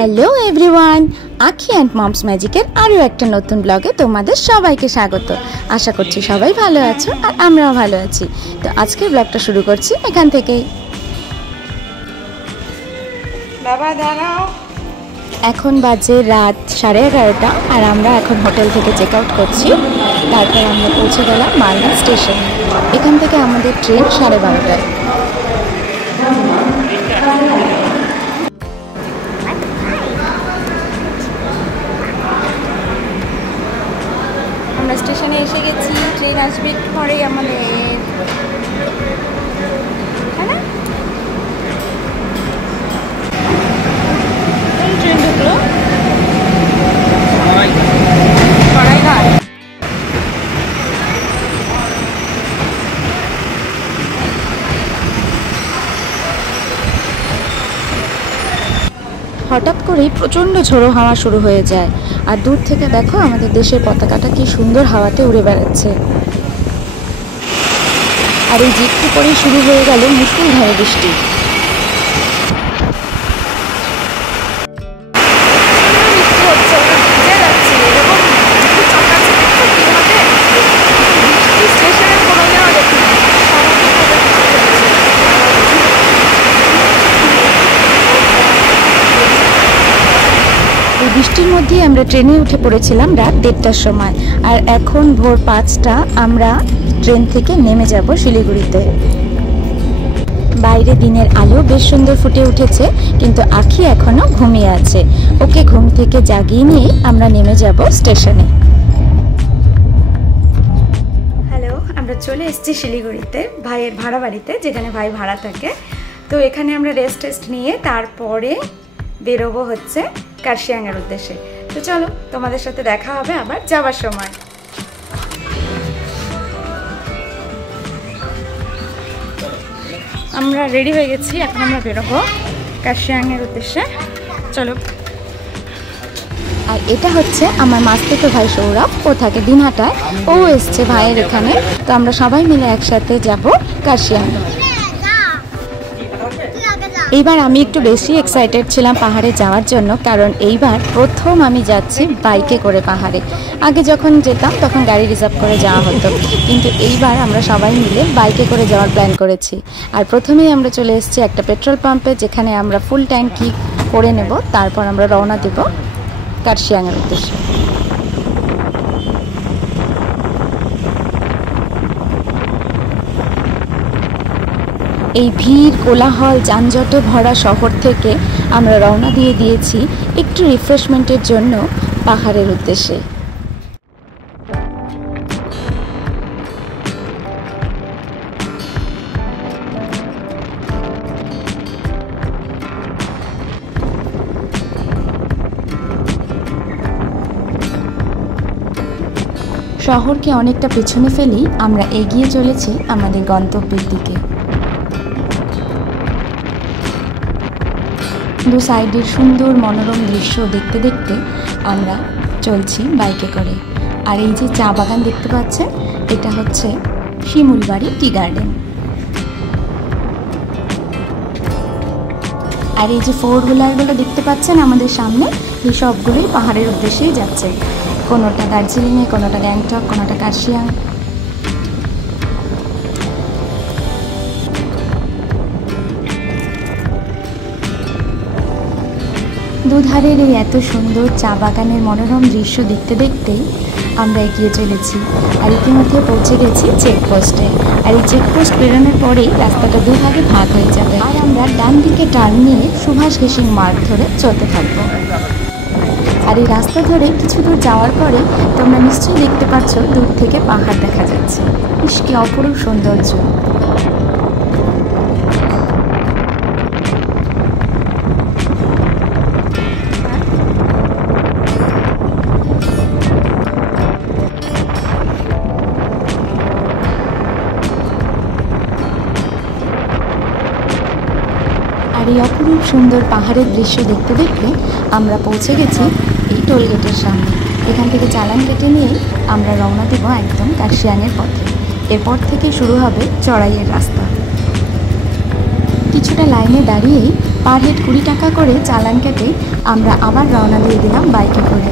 Hello everyone, আখি and moms ম্যাজিকের আরও একটা নতুন ব্লগে তোমাদের সবাইকে স্বাগত। আশা করছি সবাই ভালো আছো আর আমরাও ভালো আছি। তো আজকের ব্লগটা শুরু করছি এখান থেকেই। বাবা দাঁড়াও। এখন বাজে রাত 11:30 আর আমরা এখন হোটেল থেকে চেক আউট করছি। তারপর আমরা পৌঁছে গেলাম মালদা স্টেশন। এখান থেকে আমাদের ট্রেন 12:30টায়। আমরা স্টেশনে এসে গেছি, ট্রেন আসবে একটু পরেই আমাদের। ট্রেন ঢুকলো সরাইঘাট। হঠাৎ করেই প্রচণ্ড ঝোড়ো হাওয়া শুরু হয়ে যায়, আর দূর থেকে দেখো আমাদের দেশের পতাকাটা কি সুন্দর হাওয়াতে উড়ে বেড়াচ্ছে। আর এই একটু পরেই শুরু হয়ে গেল মুষলধারে বৃষ্টি। বৃষ্টির মধ্যেই আমরা ট্রেনে উঠে পড়েছিলাম রাত 1:30টার সময়, আর এখন ভোর 5টা। আমরা ট্রেন থেকে নেমে যাব শিলিগুড়িতে। বাইরে দিনের আলো বেশ সুন্দর ফুটে উঠেছে, কিন্তু আখি এখনো ঘুমিয়ে আছে। ওকে ঘুম থেকে জাগিয়ে নিয়ে আমরা নেমে যাব স্টেশনে। হ্যালো, আমরা চলে এসেছি শিলিগুড়িতে, ভাইয়ের ভাড়া বাড়িতে, যেখানে ভাই ভাড়া থাকে। তো এখানে আমরা রেস্ট নিয়ে তারপরে বেরোবো হচ্ছে কার্শিয়াংয়ের উদ্দেশ্যে। তো চলো, তোমাদের সাথে দেখা হবে আবার যাওয়ার সময়। আমরা রেডি হয়ে গেছি, এখন আমরা বেরোবো কার্শিয়াংয়ের উদ্দেশ্যে। চলো। আর এটা হচ্ছে আমার মাসতুতো ভাই সৌরভ, ও থাকে দিনহাটায়। ও এসছে ভাইয়ের এখানে। তো আমরা সবাই মিলে একসাথে যাব কার্শিয়াং। এইবার আমি একটু বেশি এক্সাইটেড ছিলাম পাহাড়ে যাওয়ার জন্য, কারণ এইবার প্রথম আমি যাচ্ছি বাইকে করে পাহাড়ে। আগে যখন যেতাম তখন গাড়ি রিজার্ভ করে যাওয়া হতো, কিন্তু এইবার আমরা সবাই মিলে বাইকে করে যাওয়ার প্ল্যান করেছি। আর প্রথমেই আমরা চলে এসেছি একটা পেট্রোল পাম্পে, যেখানে আমরা ফুল ট্যাঙ্কি করে নেব। তারপর আমরা রওনা দেব কার্শিয়াংয়ের উদ্দেশ্যে। এই ভিড়, কোলাহল, যানজটে ভরা শহর থেকে আমরা রওনা দিয়ে দিয়েছি একটু রিফ্রেশমেন্টের জন্য পাহাড়ের উদ্দেশ্যে। শহরকে অনেকটা পেছনে ফেলেই আমরা এগিয়ে চলেছি আমাদের গন্তব্যের দিকে। দু সাইডের সুন্দর মনোরম দৃশ্য দেখতে দেখতে আমরা চলছি বাইকে করে। আর এই যে চা বাগান দেখতে পাচ্ছেন, এটা হচ্ছে শিমুলবাড়ি টি গার্ডেন। আর এই যে 4 হুইলারগুলো দেখতে পাচ্ছেন আমাদের সামনে, এই সবগুলোই পাহাড়ের উদ্দেশ্যেই যাচ্ছে। কোনোটা দার্জিলিংয়ে, কোনোটা গ্যাংটক, কোনোটা কার্শিয়াং। দুধারের এই এত সুন্দর চা বাগানের মনোরম দৃশ্য দেখতে দেখতেই আমরা এগিয়ে চলেছি। আর ইতিমধ্যে পৌঁছে গেছি চেকপোস্টে। আর এই চেকপোস্ট বেরোনোর পরেই রাস্তাটা দুভাগে ভাগ হয়ে যাবে, আর আমরা ডান দিকে টার্ন নিয়ে সুভাষ ঘেসিং মার্গ ধরে চলতে থাকবো। আর এই রাস্তা ধরে কিছু দূর যাওয়ার পরে তোমরা নিশ্চয়ই দেখতে পাচ্ছ দূর থেকে পাহাড় দেখা যাচ্ছে। ইস, কি অপরূপ সৌন্দর্য! আর এই অপরূপ সুন্দর পাহাড়ের দৃশ্য দেখতে দেখতে আমরা পৌঁছে গেছি এই টোলগেটের সামনে। এখান থেকে চালান কেটে নিয়েই আমরা রওনা দেব একদম কার্শিয়াংয়ের পথে। এরপর থেকে শুরু হবে চড়াইয়ের রাস্তা। কিছুটা লাইনে দাঁড়িয়েই পার হেড 20 টাকা করে চালান কেটে আমরা আবার রওনা দিয়ে দিলাম বাইকে করে।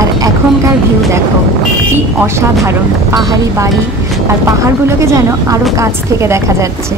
আর এখনকার ভিউ দেখো, কি অসাধারণ! পাহাড়ি বাড়ি আর পাহাড়গুলোকে যেন আরও কাছ থেকে দেখা যাচ্ছে।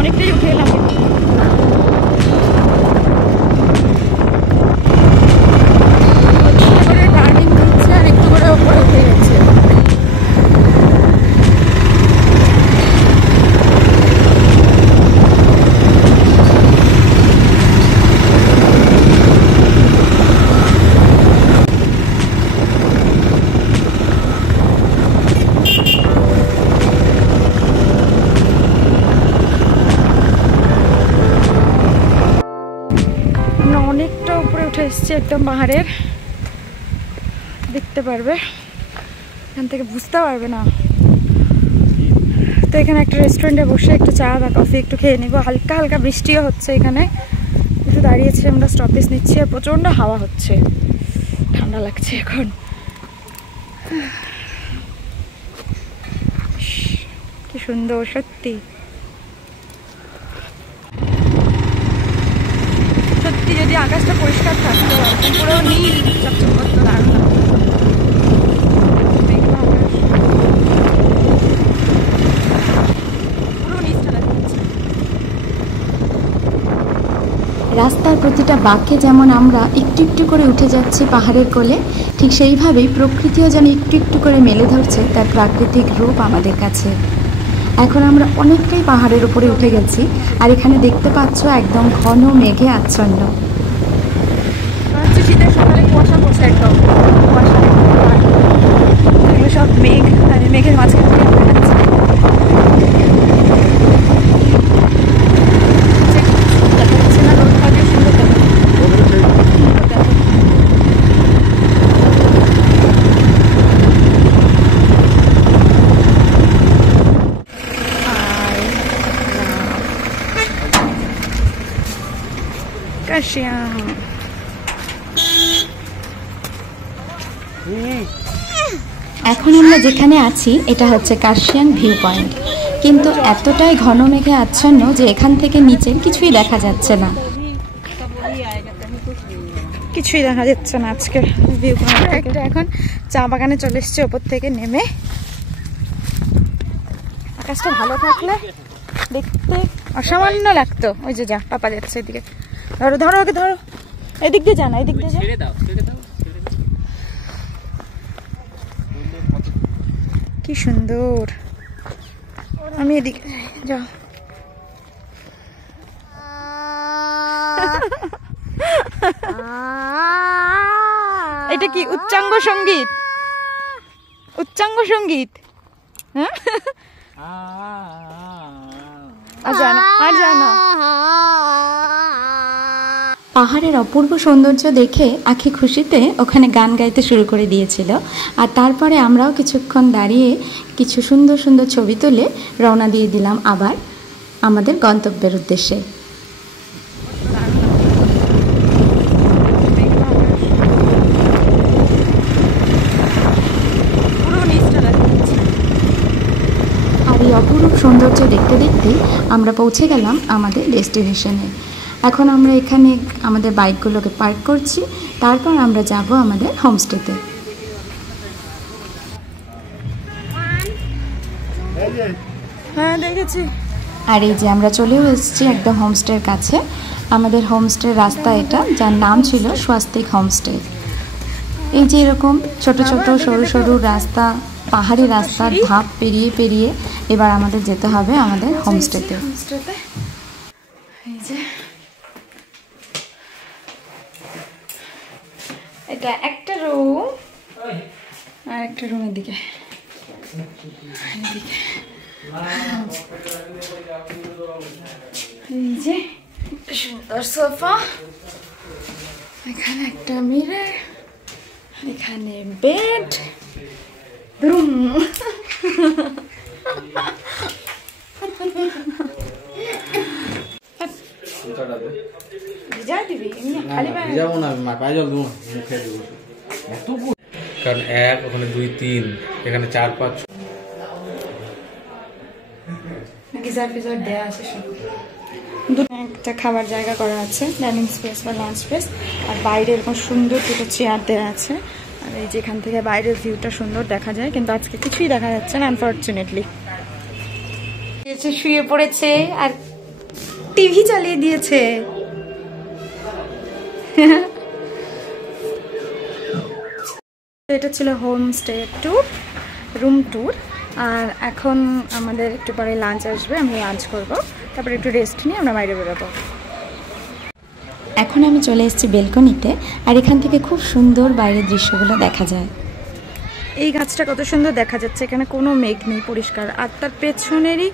অনেকটাই উঠে এলাম। অনেকটা উপরে উঠে এসেছি একদম পাহাড়ের, দেখতে পারবে, এখান থেকে বুঝতে পারবে না। তো এখানে একটা রেস্টুরেন্টে বসে একটু চা বা কফি একটু খেয়ে নিব। হালকা হালকা বৃষ্টিও হচ্ছে, এখানে একটু দাঁড়িয়েছি আমরা, স্টপেজ নিচ্ছি, আর প্রচণ্ড হাওয়া হচ্ছে, ঠান্ডা লাগছে এখন। কি সুন্দর সত্যি, সত্যি যদি আকাশটা পরিষ্কার থাকতো, পুরো নীল চকচক করতো, দারুণ লাগতো। রাস্তার প্রতিটা বাঁকে যেমন আমরা একটু একটু করে উঠে যাচ্ছি পাহাড়ের কোলে, ঠিক সেইভাবেই প্রকৃতিও যেন একটু একটু করে মেলে ধরছে তার প্রাকৃতিক রূপ আমাদের কাছে। এখন আমরা অনেকটাই পাহাড়ের উপরে উঠে গেছি, আর এখানে দেখতে পাচ্ছ একদম ঘন মেঘে আচ্ছন্ন। শীতের সকালে কুয়াশা পড়ছে, একদম কুয়াশা, এগুলো সব মেঘ, আর মেঘের মাঝখান থেকে আমরা যাচ্ছি। এখন আমরা যেখানে আছি এটা হচ্ছে কার্শিয়াং ভিউ পয়েন্ট, কিন্তু এতটাই ঘন মেঘে আচ্ছন্ন যে এখান থেকে নিচের কিছুই দেখা যাচ্ছে না, কিছুই দেখা যাচ্ছে না আজকের ভিউ পয়েন্ট থেকে। এখন চা বাগানে চলে এসছে ওপর থেকে নেমে। আকাশটা ভালো থাকলে দেখতে অসামান্য লাগতো। ওই যে যা পাপা যাচ্ছে এদিকে, ধরো ধরো ওকে ধরো, এদিক দিয়ে জানা, এদিক দিয়ে কি সুন্দর। আমি এদিকে যাও, এটা কি উচ্চাঙ্গ সঙ্গীত? উচ্চাঙ্গ সঙ্গীত, হ্যাঁ আর জানো। পাহাড়ের অপূর্ব সৌন্দর্য দেখে আখি খুশিতে ওখানে গান গাইতে শুরু করে দিয়েছিল, আর তারপরে আমরাও কিছুক্ষণ দাঁড়িয়ে কিছু সুন্দর সুন্দর ছবি তুলে রওনা দিয়ে দিলাম আবার আমাদের গন্তব্যের উদ্দেশ্যে। আর এই অপরূপ সৌন্দর্য দেখতে দেখতে আমরা পৌঁছে গেলাম আমাদের ডেস্টিনেশনে। এখন আমরা এখানে আমাদের বাইকগুলোকে পার্ক করছি, তারপর আমরা যাব আমাদের হোমস্টেতে। হ্যাঁ দেখেছি। আর এই যে আমরা চলেও এসেছি একদম হোমস্টের কাছে। আমাদের হোমস্টের রাস্তা এটা, যার নাম ছিল স্বস্তিক হোমস্টে। এই যে এরকম ছোট ছোট সরু সরু রাস্তা, পাহাড়ি রাস্তার ধাপ পেরিয়ে পেরিয়ে এবার আমাদের যেতে হবে আমাদের হোমস্টেতে। এই যে এটা একটা রুম, আর একটা রুমের দিকে এই যে সুন্দর সোফা, এখানে একটা মিরর, এখানে বেড রুম। কারণ 1 ওখানে 2 3 এখানে 4 5 গিজার ফিজার দেওয়া আছে সব। একটা খাবার জায়গা করা আছে, ডাইনিং স্পেস বা লাঞ্চ স্পেস, আর বাইরে এরকম সুন্দর দুটো চেয়ার দেওয়া আছে। আর এই যেখান থেকে বাইরের ভিউটা সুন্দর দেখা যায়, কিন্তু আজকে কিছুই দেখা যাচ্ছে না আনফর্চুনেটলি। শুয়ে পড়েছে আর টিভি চালিয়ে দিয়েছে। এটা ছিল হোমস্টে ট্যুর, রুম ট্যুর। আর এখন আমাদের একটু পরে লাঞ্চ আসবে, আমরা লাঞ্চ করব, তারপরে একটু রেস্ট নিয়ে আমরা বাইরে বেরোবো। এখন আমি চলে এসেছি বেলকনিতে, আর এখান থেকে খুব সুন্দর বাইরের দৃশ্যগুলো দেখা যায়। এই গাছটা কত সুন্দর দেখা যাচ্ছে, এখানে কোনো মেঘ নেই, পরিষ্কার। আর তার পেছনেরই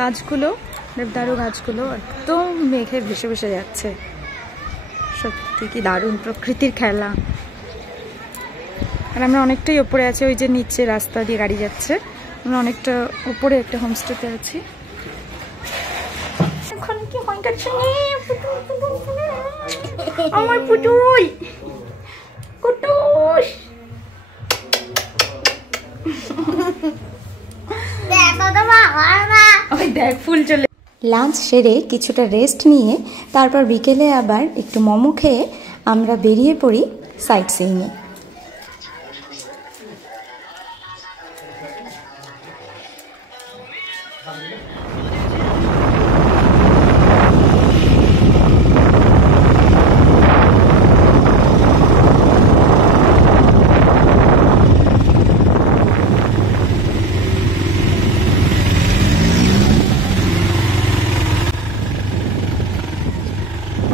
গাছগুলো, দেবদারু গাছগুলো একদম মেঘে ভেসে ভেসে যাচ্ছে। সত্যি কি দারুণ প্রকৃতির খেলা। আর আমরা অনেকটাই ওপরে আছি, ওই যে নিচে রাস্তা দিয়ে গাড়ি যাচ্ছে, আমরা অনেকটা উপরে একটা হোমস্টেতে আছি। এখন কি হয় করছে আমার পুটুল কুটুস, দেখ ফুল চলে। লাঞ্চ সেরে কিছুটা রেস্ট নিয়ে তারপর বিকেলে আবার একটু মোমো খেয়ে আমরা বেরিয়ে পড়ি সাইট সিইংয়ে।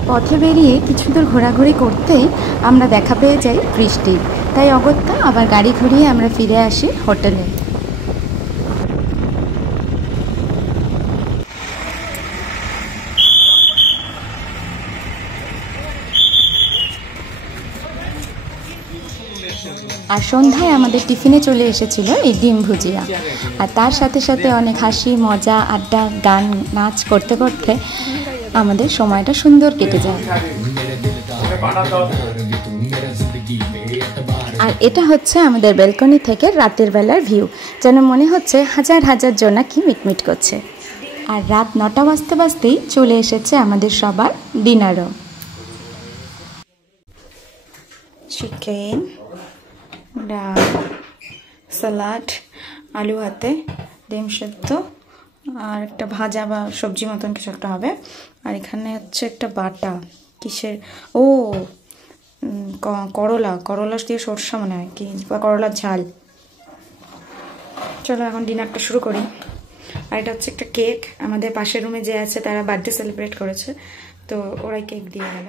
পথে বেরিয়ে কিছু দূর ঘোরাঘুরি করতেই আমরা দেখা পেয়ে যাই বৃষ্টির, তাই অগত্যা আবার গাড়ি ঘুরিয়ে আমরা ফিরে আসি হোটেলে। আর সন্ধ্যায় আমাদের টিফিনে চলে এসেছিল এই ডিম ভুজিয়া, আর তার সাথে সাথে অনেক হাসি মজা আড্ডা গান নাচ করতে করতে আমাদের সময়টা সুন্দর কেটে যায়। আর এটা হচ্ছে আমাদের ব্যালকনি থেকে রাতের বেলার ভিউ, যেন মনে হচ্ছে হাজার হাজার জোনাকি মিটমিট করছে। আর রাত 9টা বাজতে বাজতেই চলে এসেছে আমাদের সবার ডিনারও। চিকেন, ডাল, সালাড, আলু হাতে, ডিম সেদ্ধ, আর একটা ভাজা বা সবজি মতন কিছু একটা হবে। আর এখানে হচ্ছে একটা বাটা কিসের, ও করলা দিয়ে সরষা মনে হয় কি, বা করলার ঝাল। চলো এখন ডিনারটা শুরু করি। আর এটা হচ্ছে একটা কেক, আমাদের পাশের রুমে যে আছে তারা বার্থডে সেলিব্রেট করেছে, তো ওরাই কেক দিয়ে গেল।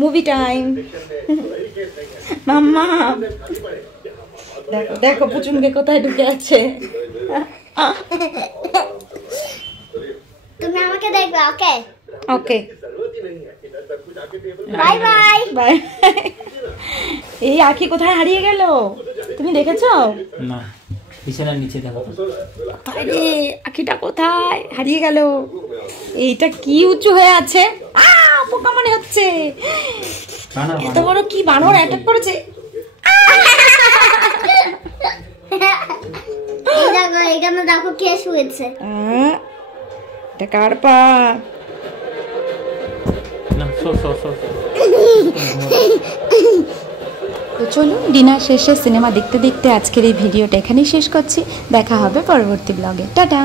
Movie time. মাম্মা দেখো দেখো পুচুনকে কোথায় ঢুকে আছে। তুমি আমাকে দেখবে, ওকে ওকে বাই বাই বাই। এই আখি কোথায় হারিয়ে গেল, তুমি দেখেছো? না, বিছানার নিচে দেখো। আরে আখিটা কোথায় হারিয়ে গেল? এইটা কি উঁচু হয়ে আছে, পোকা মনে হচ্ছে। এত বড় কি বানর অ্যাটাক করেছে। এখানে দেখো কে শুয়েছে। এটা কার পা? তো চলুন ডিনার শেষে সিনেমা দেখতে দেখতে আজকের এই ভিডিওটা এখানেই শেষ করছি। দেখা হবে পরবর্তী ব্লগে। টাটা।